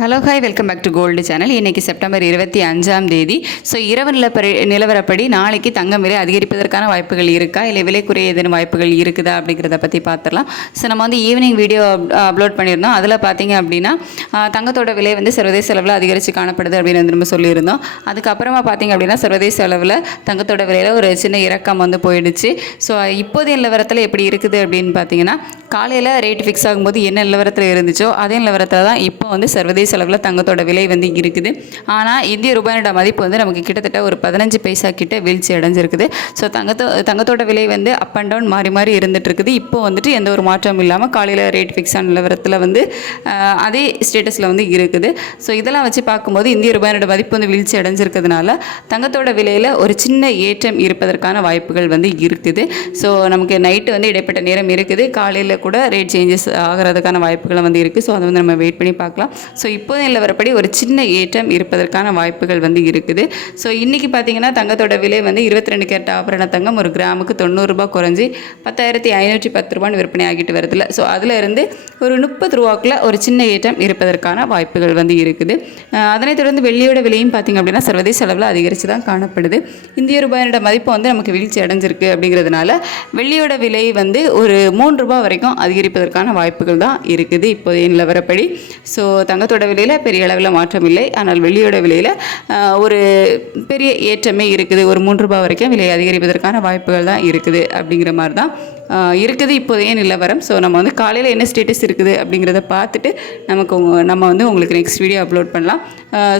Hello hi welcome back to gold channel இன்றைக்கி September இருபத்தி அஞ்சாம் தேதி. ஸோ இரவு நிலப்பரி நிலவரப்படி நாளைக்கு தங்கம் விலை அதிகரிப்பதற்கான வாய்ப்புகள் இருக்கா? இல்லை விலை குறைய ஏதேனும் வாய்ப்புகள் இருக்குதா? அப்படிங்கிறத பற்றி பார்த்துடலாம் ஸோ நம்ம வந்து ஈவினிங் வீடியோ அப்லோட் பண்ணியிருந்தோம். அதில் பார்த்தீங்க அப்படின்னா தங்கத்தோட விலை வந்து சர்வதேச அளவில் அதிகரித்து காணப்படுது அப்படின்னு வந்து நம்ம சொல்லியிருந்தோம். அதுக்கப்புறமா பார்த்தீங்க அப்படின்னா சர்வதேச அளவில் தங்கத்தோட விலையில் ஒரு சின்ன இறக்கம் வந்து போயிடுச்சு. ஸோ இப்போதைய நிலவரத்தில் எப்படி இருக்குது அப்படின்னு பார்த்தீங்கன்னா காலையில் ரேட் ஃபிக்ஸ் ஆகும்போது என்ன நிலவரத்தில் இருந்துச்சோ அதே நிலவரத்தில் தான் இப்போ வந்து சர்வதேச அளவில் தங்கத்தோட விலை வந்து இருக்குது. ஆனால் இந்திய ரூபாயோட மதிப்பு வந்து நமக்கு கிட்டத்தட்ட ஒரு பதினஞ்சு பைசா கிட்ட வீழ்ச்சி அடைஞ்சிருக்குது. ஸோ தங்கத்தோ தங்கத்தோட விலை வந்து அப் அண்ட் டவுன் மாறி மாறி இருந்துட்டு இருக்குது இப்போ வந்துட்டு எந்த ஒரு மாற்றமும் இல்லாமல் காலையில் ரேட் ஃபிக்ஸ் ஆன நிலவரத்தில் வந்து அதே ஸ்டேட்டஸில் வந்து இருக்குது. ஸோ இதெல்லாம் வச்சு பார்க்கும்போது இந்திய ரூபாயோட மதிப்பு வந்து வீழ்ச்சி அடைஞ்சிருக்கிறதுனால தங்கத்தோட விலையில் ஒரு சின்ன ஏற்றம் இருப்பதற்கான வாய்ப்புகள் வந்து இருக்குது. ஸோ நமக்கு நைட்டு வந்து இடைப்பட்ட நேரம் இருக்குது. காலையில் கூட ரேட் சேஞ்சஸ் ஆகிறதுக்கான வாய்ப்புகளும் வந்து இருக்குது ஸோ அதை வந்து நம்ம வெயிட் பண்ணி பார்க்கலாம். ஸோ இப்போது நிலவரப்படி ஒரு சின்ன ஏற்றம் இருப்பதற்கான வாய்ப்புகள் வந்து இருக்குது. ஸோ இன்றைக்கி பார்த்தீங்கன்னா தங்கத்தோட விலை வந்து இருபத்தி ரெண்டு கேரட் ஆபரண தங்கம் ஒரு கிராமுக்கு தொண்ணூறுரூபா குறைஞ்சி பத்தாயிரத்தி ஐநூற்றி பத்து ரூபான்னு விற்பனை ஆகிட்டு வருதுல ஸோ அதில் இருந்து ஒரு முப்பது ரூபாக்குள்ள ஒரு சின்ன ஏற்றம் இருப்பதற்கான வாய்ப்புகள் வந்து இருக்குது. அதனைத் தொடர்ந்து வெள்ளியோட விலையும் பார்த்திங்க அப்படின்னா சர்வதேச அளவில் அதிகரித்து தான் காணப்படுது. இந்திய ரூபாயோட மதிப்பு வந்து நமக்கு வீழ்ச்சி அடைஞ்சிருக்கு அப்படிங்கிறதுனால வெள்ளியோட விலை வந்து ஒரு மூன்று ரூபாய் வரைக்கும் அதிகரிப்பதற்கான வாய்ப்புகள் தான் இருக்குது இப்போதைய நிலவரப்படி. ஸோ தங்கத்தோட விலையில் பெரிய அளவில் மாற்றம் இல்லை. ஆனால் வெள்ளியோட விலையில் ஒரு பெரிய ஏற்றமே இருக்குது. ஒரு மூன்று ரூபாய் வரைக்கும் விலை அதிகரிப்பதற்கான வாய்ப்புகள் தான் இருக்குது அப்படிங்கிற மாதிரி தான் இருக்குது இப்போதைய நிலவரம். ஸோ நம்ம வந்து காலையில் என்ன ஸ்டேட்டஸ் இருக்குது அப்படிங்கிறத பார்த்துட்டு நமக்கு நம்ம வந்து உங்களுக்கு நெக்ஸ்ட் வீடியோ அப்லோட் பண்ணலாம்.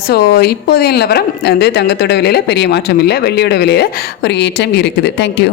ஸோ இப்போதைய நிலவரம் வந்து தங்கத்தோட விலையில் பெரிய மாற்றம் இல்லை. வெள்ளியோட விலையில் ஒரு ஏற்றம் இருக்குது. தேங்க்யூ